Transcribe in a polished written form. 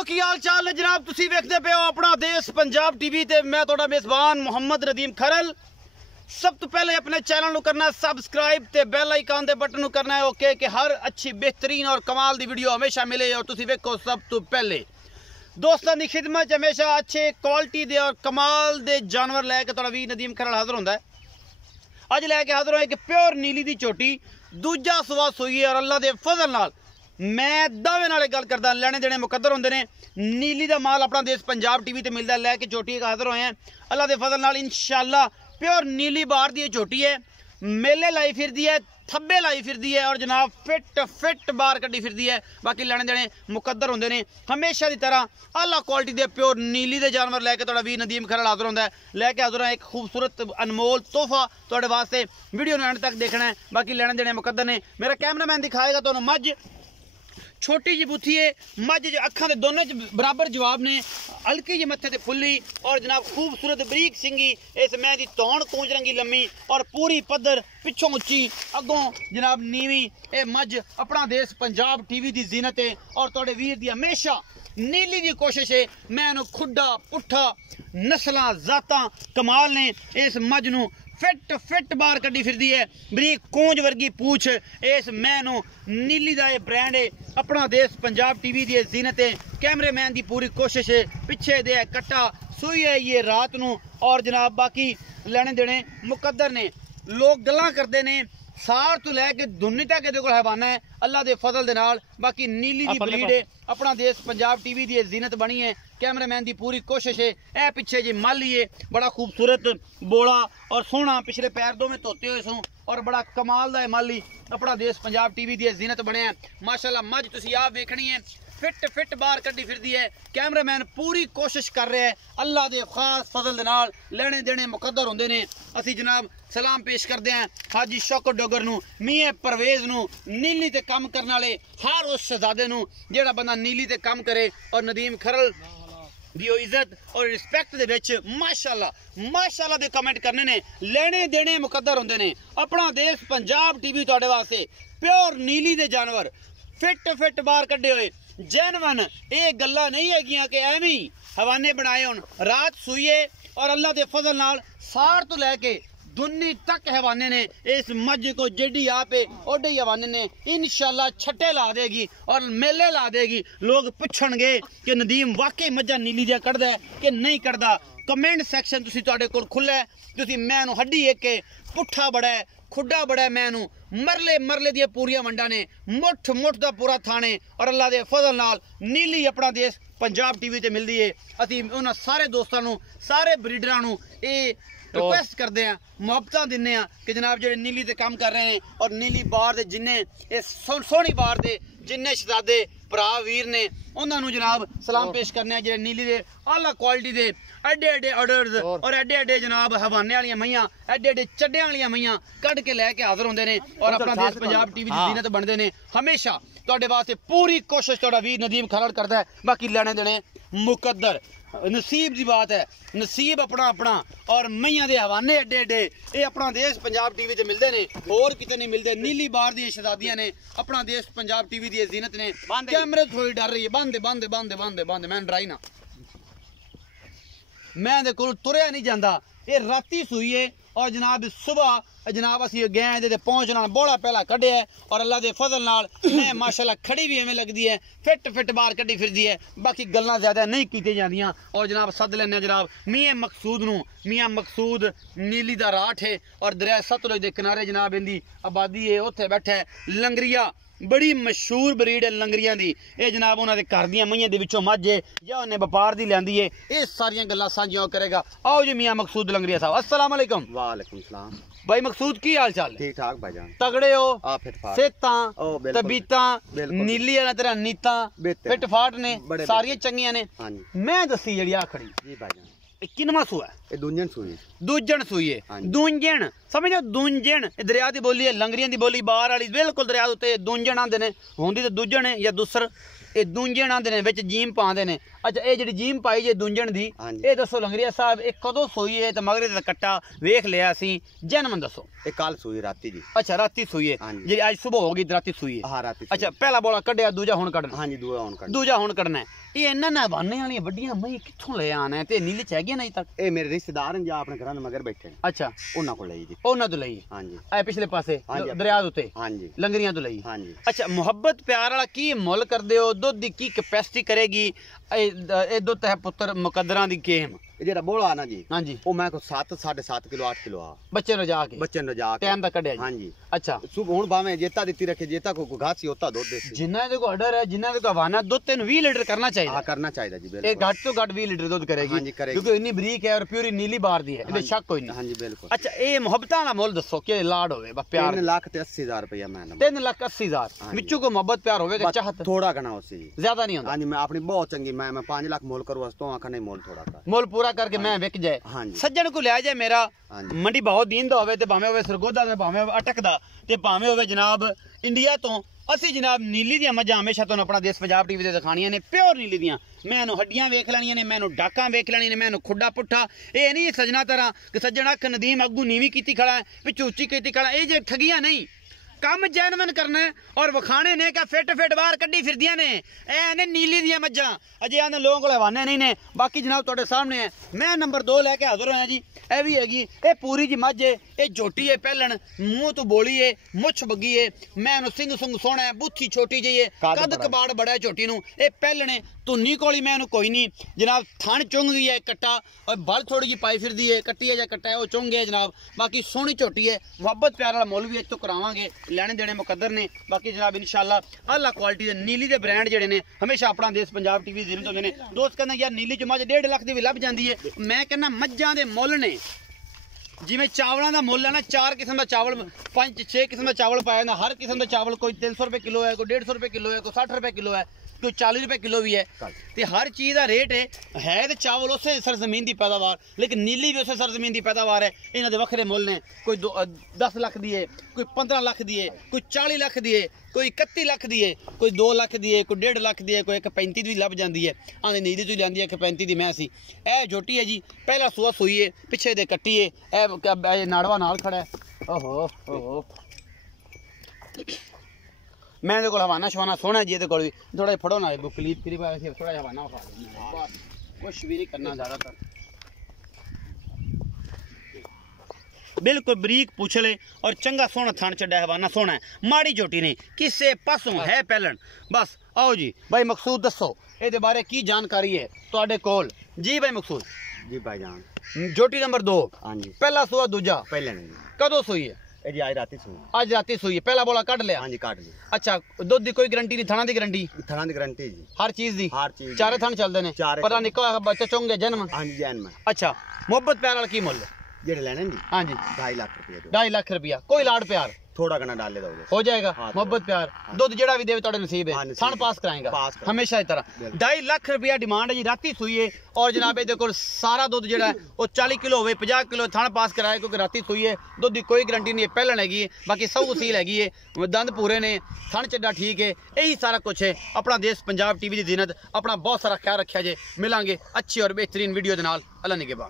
दोस्तों की हाल चाल है जनाब। तुसी वेखदे पे हो अपना देश पंजाब टीवी ते मैं तोड़ा मेजबान मोहम्मद नदीम खरल। सब तो पहले अपने चैनल नु करना सब्सक्राइब ते बेल आइकन दे बटन नु करना है ओके कि हर अच्छी बेहतरीन और कमाल दी वीडियो हमेशा मिले और तुसी वेखो सब तो पहले। दोस्तों की खिदमत हमेशा अच्छे क्वालिटी दे और कमाल दे जानवर लैके तोड़ा वी नदीम खरल हाजिर होंदा है। अज लैके हाजिर होए कि प्योर नीली दी चोटी दूजा सुबह सोई है और अल्लाह दे फजल नाल मैं दावे नाल गल करदा लैने देने मुकद्दर होंदे ने। नीली दा माल अपना देश पंजाब टीवी ते मिलदा लैके चोटी हाजिर होए हैं अल्लाह दे फजल नाल इंशाअल्लाह। प्योर नीली बार दी चोटी है, मेले लाई फिरदी है, थब्बे लाई फिरदी है और जनाब फिट बार कड्डी फिरदी है। बाकी लैने देने मुकद्दर होंदे ने हमेशा की तरह आला क्वालिटी दे प्योर नीली दे जानवर लैके तुहाडा वीर नदीम खरल हाजिर होंदा है। लैके हाजिर है एक खूबसूरत अनमोल तोहफा तुहाडे वास्ते। वीडियो नूं एंड तक देखना है। बाकी लैने देने मुकद्दर ने। मेरा कैमरामैन दिखाएगा तुहानूं मझ छोटी जी बुथी है, मझ अखा के दोनों बराबर जवाब ने, हल्की जी मत्थे ते फुल्ली और जनाब खूबसूरत बरीक सिंगी। इस मैं दी तौण कूंज रंगी लम्मी और पूरी पद्धर पिछों उच्ची अगों जनाब नीवी। ये मझ अपना देश पंजाब टीवी की जीनत है और तुहाडे वीर दी हमेशा नीली की कोशिश है। मैं खुड्डा पुट्ठा नस्लां जातां कमाल ने। इस मझ नूं फिट बार कड्डी फिरदी है, बरीक कूंज वर्गी पूछ। इस मैनू नीली दा ब्रांड है अपना देश पंजाब टीवी दी जीनत है। कैमरेमैन दी पूरी कोशिश है पिछे दे कट्टा सुई है ये रात नू और जनाब बाकी लेने देने मुकद्दर ने। लोग गल्लां करदे ने सार तो लैके दुन्नी तक इहदे कोल हैवाना है अल्लाह दे फजल दे नाल। बाकी नीली दी ब्रीड है अपना देश पंजाब टीवी दी जीनत बनी है। कैमरामैन की पूरी कोशिश है। ए पिछे जी माली है बड़ा खूबसूरत बोला और सोहना, पिछले पैर दो में धोते हुए सूं और बड़ा कमाल दा माली अपना देश पंजाब टीवी की जीनत बने हैं माशाल्लाह। मझ तुसीं आप वेखनी है फिट बार कड्डी फिरदी है। कैमरामैन पूरी कोशिश कर रहा है अल्लाह दे खास फजल दे नाल। लेने देने मुकद्दर होंदे ने। असीं जनाब सलाम पेश करते हैं हाजी शौकत डोगर नूं, मियां परवेज नूं, नीली ते काम करने वाले हर उस शहजादे नूं जेड़ा बंदा नीली ते काम करे और नदीम खरल दियो इज्जत और रिस्पैक्ट दे विच माशाल्लाह दे कमेंट करने ने। लेने देने मुकद्दर होंदे ने। अपना देश पंजाब टीवी तुहाडे वास्ते प्योर नीली दे जानवर फिट बार कड्डे हुए जैनवन। ये गल्लां नहीं हैगियां कि एवें हवाने बनाए होण। रात सुईए और अल्लाह दे फजल नाल सार तो लैके दुन्नी तक हवाने ने। इस मझ को जेडी आप है ओडे ही हवाने ने इंशाल्लाह छट्टे ला देगी और मेले ला देगी। लोग पूछणगे कि नदीम वाकई मझा नीली दिया कढ़दा है कि नहीं कढ़दा। कमेंट सैक्शन तुसीं तुहाडे कोल खुला है। तुसीं मैनू हड्डी एक के पुट्ठा बड़ा है खुड्डा बड़ा है मैनू मरले दिया पूरिया वंडा ने मुठ दा पूरा थाने और अल्लाह दे फजल नाल नीली अपना देश पंजाब टीवी ते मिलदी है। असीं उन्हां सारे दोस्तां नूं सारे ब्रीडरां नूं रिक्वेस्ट करते हैं मुहब्बतां दिन्ने आ कि जनाब जेडे नीली ते काम कर रहे हैं और नीली बार दे जिन्ने सोहनी बार दे जिन्ने शहजादे भरा वीर ने उन्होंने जनाब सलाम पेश करने जेडे नीली दे आला क्वालिटी दे एडे ऑर्डर्स और एडे जनाब हवाने वाली मैयां एडे चड्डे वाली मैयां कढ़ के लैके हाजिर होंदे ने और अपना देश पंजाब टीवी की जीनत बनते हैं। हमेशा तुहाडे वास्ते पूरी कोशिश तुहाडा वीर नदीम खरल करता है। बाकी लेने देने मुकद्दर नसीब की बात है। नसीब अपना और मैयां दे हवाने एडे ये अपना देश पंजाब टीवी से मिलते हैं होर किते नहीं मिलते। नीली बार दी शहजादियां ने अपना देश पंजाब टीवी की जीनत ने। कैमरे थोड़ी डर रही है बंद मैं डराई ना मैं दे कोल तुरया नहीं जाता। ये राती सुई है और जनाब सुबह जनाब असी गए दे पहुंचना बड़ा पहला कढ़े है और अल्लाह दे फजल नाल मैं माशाल्लाह खड़ी भी एवें लगदी है फिट बार कड्डी फिरदी है। बाकी गल्लां ज्यादा नहीं कीती जांदियां और जनाब सद लैने जनाब मियां मकसूद नीली दा राठ है और दरिया सतलुज दे किनारे जनाब इंदी आबादी है। उत्थे बैठा है लंगरिया बड़ी मशहूर ब्रीड है लंगरियां दी। ये जनाब उन्होंने घर दियां मईयां दे विचों मझ है या उन्हें व्यापार दी लियांदी है। ये सारियां गल्लां साझियां करेगा। आओ जी मियां मकसूद लंगरिया साहब अस्सलाम वालेकुम। वालेकुम सलाम भाई मकसूद की हाल चाल? ठीक ठाक भाईजान। तगड़े हो? सेहतां तबीयतां नीली वाला तेरा नीतां फिट फाट ने सारियां चंगियां ने। मैं दसी जेड़ी आ खड़ी जी भाईजान किनवा सूआ है? दूजन सूई है दूंजन समझो दूंजन दरिया की बोली है लंगरियां की बोली बाहर वाली बिल्कुल दरिया उत्ते दूंजन आंदे ने होंदी ते दूजन है या दूसर ਇਹ ਦੂੰਜਣ ਆਂਦੇ ਨੇ ਵਿੱਚ ਜੀਮ ਪਾਉਂਦੇ ਨੇ। ਅੱਛਾ ਇਹ ਜਿਹੜੀ ਜੀਮ ਪਾਈ ਜੇ ਦੂੰਜਣ ਦੀ ਇਹ ਦੱਸੋ ਲੰਗਰੀਆ ਸਾਹਿਬ ਇਹ ਕਦੋਂ ਸੂਈ ਹੈ ਤੇ ਮਗਰੇ ਦਾ ਕੱਟਾ ਵੇਖ ਲਿਆ ਸੀ ਜਨਮ ਦੱਸੋ। ਇਹ ਕੱਲ ਸੂਈ ਰਾਤੀ ਜੀ। ਅੱਛਾ ਰਾਤੀ ਸੂਈ ਹੈ ਜਿਹੜੀ ਅੱਜ ਸਵੇਰ ਹੋ ਗਈ ਰਾਤੀ ਸੂਈ ਹੈ। ਹਾਂ ਰਾਤੀ। ਅੱਛਾ ਪਹਿਲਾ ਬੋਲਾ ਕੱਢਿਆ ਦੂਜਾ ਹੁਣ ਕੱਢਣਾ। ਹਾਂਜੀ ਦੂਜਾ ਹੁਣ ਕੱਢਣਾ ਹੈ। ਇਹ ਇਹਨਾਂ ਨਾ ਬਾਨੇ ਵਾਲੀਆਂ ਵੱਡੀਆਂ ਮਈ ਕਿੱਥੋਂ ਲੈ ਆਣਾ ਤੇ ਨੀਲੇ ਚ ਹੈਗੀਆਂ ਨਹੀਂ ਤੱਕ। ਇਹ ਮੇਰੇ ਰਿਸ਼ਤੇਦਾਰ ਨੇ ਜਾਂ ਆਪਣੇ ਘਰਾਂ ਦੇ ਮਗਰ ਬੈਠੇ ਨੇ। ਅੱਛਾ ਉਹਨਾਂ ਕੋਲ ਲਈ ਜੀ। ਉਹਨਾਂ ਤੋਂ ਲਈ। ਹਾਂਜੀ ਇਹ ਪਿਛਲੇ ਪਾਸੇ ਦਰਿਆ ਦੇ ਉੱਤੇ। ਹਾਂਜੀ ਲੰਗਰੀਆਂ ਤੋਂ ਲਈ। ਹਾਂਜੀ। ਅੱਛਾ ਮੁਹੱਬਤ ਪਿਆਰ ਵਾਲਾ ਕੀ ਮੁੱਲ ਕਰਦੇ ਹੋ? ਦੁੱਧ ਦੀ ਕੀ ਕੈਪੈਸਿਟੀ ਕਰੇਗੀ? ਇਹ ਦੁੱਧ ਹੈ ਪੁੱਤਰ ਮੁਕੱਦਰਾਂ ਦੀ ਕੇਮ। ਇਹ ਜਿਹੜਾ ਬੋਲਾ ਨਾ ਜੀ ਹਾਂਜੀ ਉਹ ਮੈਂ ਕੋ 7 7.5 ਕਿਲੋ 8 ਕਿਲੋ ਆ ਬੱਚੇ ਨੂੰ ਜਾ ਕੇ ਟਾਈਮ ਦਾ ਕੱਢਿਆ ਜੀ। ਹਾਂਜੀ। ਅੱਛਾ ਸੁਬ ਹੁਣ ਭਾਵੇਂ ਜੇਤਾ ਦਿੱਤੀ ਰੱਖੇ ਜੇਤਾ ਕੋ ਘਾਸੀ ਹੋਤਾ ਦੁੱਧ ਦੇ ਜਿੰਨਾ ਦੇ ਕੋ ਆਰਡਰ ਹੈ ਜਿੰਨਾ ਦੇ ਕੋ ਹਵਾਨਾ ਦੁੱਧ ਤੈਨੂੰ 20 ਲੀਟਰ ਕਰਨਾ ਚਾਹੀਦਾ। ਹਾਂ ਕਰਨਾ ਚਾਹੀਦਾ ਜੀ ਬਿਲਕੁਲ। ਇਹ ਘੱਟ ਤੋਂ ਘੱਟ 20 ਲੀਟਰ ਦੁੱਧ ਕਰੇਗੀ ਕਿਉਂਕਿ ਇੰਨੀ ਬਰੀਕ ਹੈ ਔਰ ਪਿਓਰੀ ਨੀਲੀ ਬਾਰ ਦੀ ਹੈ ਇਹਦੇ ਸ਼ੱਕ ਕੋਈ ਨਹੀਂ। ਹਾਂਜੀ ਬਿਲਕੁਲ। ਅੱਛਾ ਇਹ ਮੁਹੱਬਤਾਂ ਦਾ ਮੁੱਲ ਦੱਸੋ ਕਿ ਲਾਡ ਹੋਵੇ ਬਸ ਪਿਆਰ। 3,80,000 ਰੁਪਇਆ ਮੈਂ 3,80,000 ਵਿੱਚੋਂ ਕੋ ਮੁਹੱਬਤ ਪਿਆਰ ਹੋਵੇ ਤੇ ਚਾਹਤ ਥੋੜਾ ਘਣਾ ਹੋਸੀ ਜੀ ਜ਼ਿਆਦਾ ਨਹੀਂ ਹੁੰਦਾ। ਹਾਂਜੀ ਮੈਂ ਆਪਣੀ ਬਹੁਤ ਚੰਗੀ ਮੈਂ 5 ਲੱਖ ਮੁੱਲ ਕਰੂ ਉਸ ਤੋਂ ਆਖਾਂ ਨਹੀਂ ਮੁੱਲ ਥੋੜਾ ਕਰ ਮੁੱਲ ਪੂਰਾ ਕਰਕੇ ਮੈਂ ਵਿਕ ਜਾਏ। ਸੱਜਣ ਕੋ ਲਿਆ ਜਾਏ ਮੇਰਾ ਮੰਡੀ ਬਹੁਤ ਦੀਨ ਦਾ ਹੋਵੇ ਤੇ ਭਾਵੇਂ ਹੋਵੇ ਸਰਗੋਦਾ ਤੇ ਭਾਵੇਂ ਹੋਵੇ ਅਟਕ ਦਾ ਤੇ ਭਾਵੇਂ ਹੋਵੇ ਜਨਾਬ ਇੰਡੀਆ ਤੋਂ। ਅਸੀਂ ਜਨਾਬ ਨੀਲੀ ਦੀਆਂ ਮੱਝਾਂ ਹਮੇਸ਼ਾ ਤੁਹਾਨੂੰ ਆਪਣਾ ਦੇਸ਼ ਪੰਜਾਬ ਟੀਵੀ ਤੇ ਦਿਖਾਣੀਆਂ ਨੇ ਪਿਓਰ ਨੀਲੀ ਦੀਆਂ। ਮੈਨੂੰ ਹੱਡੀਆਂ ਵੇਖ ਲੈਣੀਆਂ ਨੇ ਮੈਨੂੰ ਡਾਕਾਂ ਵੇਖ ਲੈਣੀਆਂ ਨੇ ਮੈਨੂੰ ਖੁੱਡਾ ਪੁੱਠਾ। ਇਹ ਨਹੀਂ ਸੱਜਣਾ ਤਰ੍ਹਾਂ ਕਿ ਸੱਜਣਾ ਅੱਖ ਨਦੀਮ ਅੱਗੂ ਨੀਵੀਂ ਕੀਤੀ ਖੜਾ ਹੈ ਪਿੱਛੋਂ ਉੱਚੀ ਕੀਤੀ ਖੜਾ। ਇਹ ਜੇ ਠਗੀਆਂ ਨਹੀਂ ਕੰਮ ਜੈਨਵਨ ਕਰਨਾ ਔਰ ਵਿਖਾਣੇ ਨੇ ਕਿ ਫਿੱਟ ਬਾਹਰ ਕੱਢੀ ਫਿਰਦੀਆਂ ਨੇ। ਇਹ ਨੇ ਨੀਲੀ ਦੀਆਂ ਮੱਝਾਂ ਅਜੇ ਆਨੇ ਲੋਕਾਂ ਕੋਲ ਹਵਾਨੇ ਨਹੀਂ ਨੇ। ਬਾਕੀ ਜਨਾਬ ਤੁਹਾਡੇ ਸਾਹਮਣੇ ਹੈ ਮੈਂ ਨੰਬਰ 2 ਲੈ ਕੇ ਹਾਜ਼ਰ ਹੋਇਆ ਜੀ। ਇਹ ਵੀ ਹੈਗੀ ਇਹ ਪੂਰੀ ਜੀ ਮੱਝ ਹੈ। ਇਹ ਝੋਟੀ ਹੈ ਪਹਿਲਣ ਮੂੰਹ ਤੋਂ ਬੋਲੀ ਹੈ ਮੁੱਛ ਬੱਗੀ ਹੈ ਮੈਂ ਇਹਨੂੰ ਸਿੰਘ ਸੁੰਗ ਸੋਹਣਾ ਹੈ ਬੁੱਥੀ ਛੋਟੀ ਜਿਹੀ ਹੈ ਕੱਦ ਕਬਾੜ ਬੜਾ ਹੈ ਝੋਟੀ ਨੂੰ। ਇਹ ਪਹਿਲਣੇ ਧੁੰਨੀ ਕੋਲੀ ਮੈਂ ਇਹਨੂੰ ਕੋਈ ਨਹੀਂ ਜਨਾਬ ਥਣ ਚੁੰਗ ਗਈ ਹੈ ਕੱਟਾ ਔਰ ਬਲ ਥੋੜੀ ਜਿਹੀ ਪਾਈ ਫਿਰਦੀ ਹੈ ਕੱਟੀ ਹੈ ਜਾਂ ਕੱਟਾ ਹੈ ਉਹ ਚੁੰਗ ਹੈ ਜਨਾਬ। ਬਾਕੀ ਸੋਹਣੀ ਝੋਟੀ ਹੈ ਮੁਹੱਬਤ ਪਿਆਰ ਵਾਲਾ ਮੁੱਲ ਵੀ ਇੱਥੋਂ ਕਰਾਵਾਂਗੇ ਲੈਣੇ ਦੇਣੇ ਮੁਕੱਦਰ ਨੇ। ਬਾਕੀ ਜਨਾਬ ਇਨਸ਼ਾਅੱਲਾ ਆਲਾ ਕੁਆਲਿਟੀ ਦੇ ਨੀਲੀ ਦੇ ਬ੍ਰਾਂਡ ਜਿਹੜੇ ਨੇ ਹਮੇਸ਼ਾ ਆਪਣਾ ਦੇਸ਼ ਪੰਜਾਬ ਟੀਵੀ ਜ਼ਿੰਦ ਹੁੰਦੇ ਨੇ। ਦੋਸਤ ਕਹਿੰਦੇ ਯਾਰ ਨੀਲੀ ਚ ਮੱਝ 1.5 ਲੱਖ ਦੀ ਵੀ ਲੱਭ ਜਾਂਦੀ ਹੈ। ਮੈਂ ਕਹਿੰਦਾ ਮੱਝਾਂ ਦੇ ਮੁੱਲ ਨੇ ਜਿਵੇਂ ਚਾਵਲਾਂ ਦਾ ਮੁੱਲ ਹੈ ਨਾ 4 ਕਿਸਮ ਦਾ ਚਾਵਲ 5-6 ਕਿਸਮ ਦਾ ਚਾਵਲ ਪਾਇਆ ਜਾਂਦਾ। ਹਰ ਕਿਸਮ ਦਾ ਚਾਵਲ ਕੋਈ 300 ਰੁਪਏ ਕਿਲੋ ਹੈ ਕੋਈ 150 ਰੁਪਏ ਕਿਲੋ ਹੈ ਕੋਈ 60 ਰੁਪਏ ਕਿਲੋ ਹੈ ਕੋਈ 40 ਰੁਪਏ ਕਿਲੋ ਵੀ ਹੈ ਤੇ ਹਰ ਚੀਜ਼ ਦਾ ਰੇਟ ਹੈ ਤੇ ਚਾਵਲ ਉਸੇ ਸਰਜ਼ਮੀਨ ਦੀ ਪੈਦਾਵਾਰ ਲੇਕਿਨ ਨੀਲੀ ਵੀ ਉਸੇ ਸਰਜ਼ਮੀਨ ਦੀ ਪੈਦਾਵਾਰ ਹੈ। ਇਹਨਾਂ ਦੇ ਵੱਖਰੇ ਮੁੱਲ ਨੇ ਕੋਈ 10 ਲੱਖ ਦੀ ਹੈ ਕੋਈ 15 ਲੱਖ ਦੀ ਹੈ ਕੋਈ 40 ਲੱਖ ਦੀ ਹੈ ਕੋਈ 31 ਲੱਖ ਦੀ ਹੈ ਕੋਈ 2 ਲੱਖ ਦੀ ਹੈ ਕੋਈ 1.5 ਲੱਖ ਦੀ ਹੈ ਕੋਈ 1.35 ਦੀ ਲੱਭ ਜਾਂਦੀ ਹੈ। ਆਂਦੇ ਨੀਲੀ ਤੋਂ ਜਾਂਦੀ ਹੈ 1.35 ਦੀ ਮੈਂ ਸੀ। ਇਹ ਝੋਟੀ ਹੈ ਜੀ ਪਹਿਲਾ ਸੂਆ ਸੂਈ ਹੈ ਪਿੱਛੇ ਦੇ ਕੱਟੀ ਹੈ ਇਹ ਨਾੜਵਾ ਨਾਲ ਖੜਾ ਹੈ। ਓਹੋ मैं ਇਹਦੇ ਕੋਲ ਹਵਾਨਾ ਸ਼ਵਾਨਾ ਸੋਹਣਾ ਜੀ ਇਹਦੇ ਕੋਲ ਵੀ ਥੋੜਾ ਜਿਹਾ ਫੜੋ ਨਾ ਕਲੀਪ ਕਰੀ ਪਾ ਕੇ ਥੋੜਾ ਜਿਹਾ ਹਵਾਨਾ ਉਠਾ ਲੈਣਾ ਬਸ ਕੁਛ ਵੀ ਨਹੀਂ ਕਰਨਾ ਜ਼ਿਆਦਾਤਰ। बिल्कुल बरीक पूछले और चंगा सोना थान चढ़ा हवाना सोना है माड़ी झोटी नहीं किसे पासों है पहलन। बस आओ जी भाई मकसूद दसो ये बारे की जानकारी है तुहाडे कोल जी भाई मकसूद जी भाईजान। झोटी नंबर 2 हां जी पहला सुआ दूजा पहले नहीं कदों सोई है? ए जी आज राती सुई। आज राती सोई है पहला बोला काट लिया? हां जी काट लिया। अच्छा दुध दी कोई गारंटी नहीं थाना दी गारंटी? थाना दी गारंटी जी हर चीज दी चारे थान चलदे ने पता निकला बच्चा चुंग गया जन्म? हां जी जन्म। अच्छा मोहब्बत प्यार वाला की मुल है जेड़े लेने जी? हां जी 2.5 लाख रुपया। 2.5 लाख रुपया कोई लाड प्यार थोड़ा घना डाल ले दोगे हो जाएगा। मोहब्बत प्यार दूध जेड़ा भी देवे तोड़े नसीब है थान पास कराएगा हमेशा इस तरह। 2.5 लाख रुपया डिमांड है जी राती सुई है और जनाब ये देखो सारा दूध जेड़ा है वो 40 किलो हो 50 किलो थान पास कराए क्योंकि राती सुई है दूध की कोई गारंटी नहीं है पहलन हैगी बाकी सब सील हैगी है दंद पूरे ने थन चड्डा ठीक है यही सारा कुछ है। अपना देश पंजाब टीवी की जीनत अपना बहुत सारा ख्याल रखा जे मिलांगे अच्छी और बेहतरीन वीडियो के नाल अल्लाह निगहबान।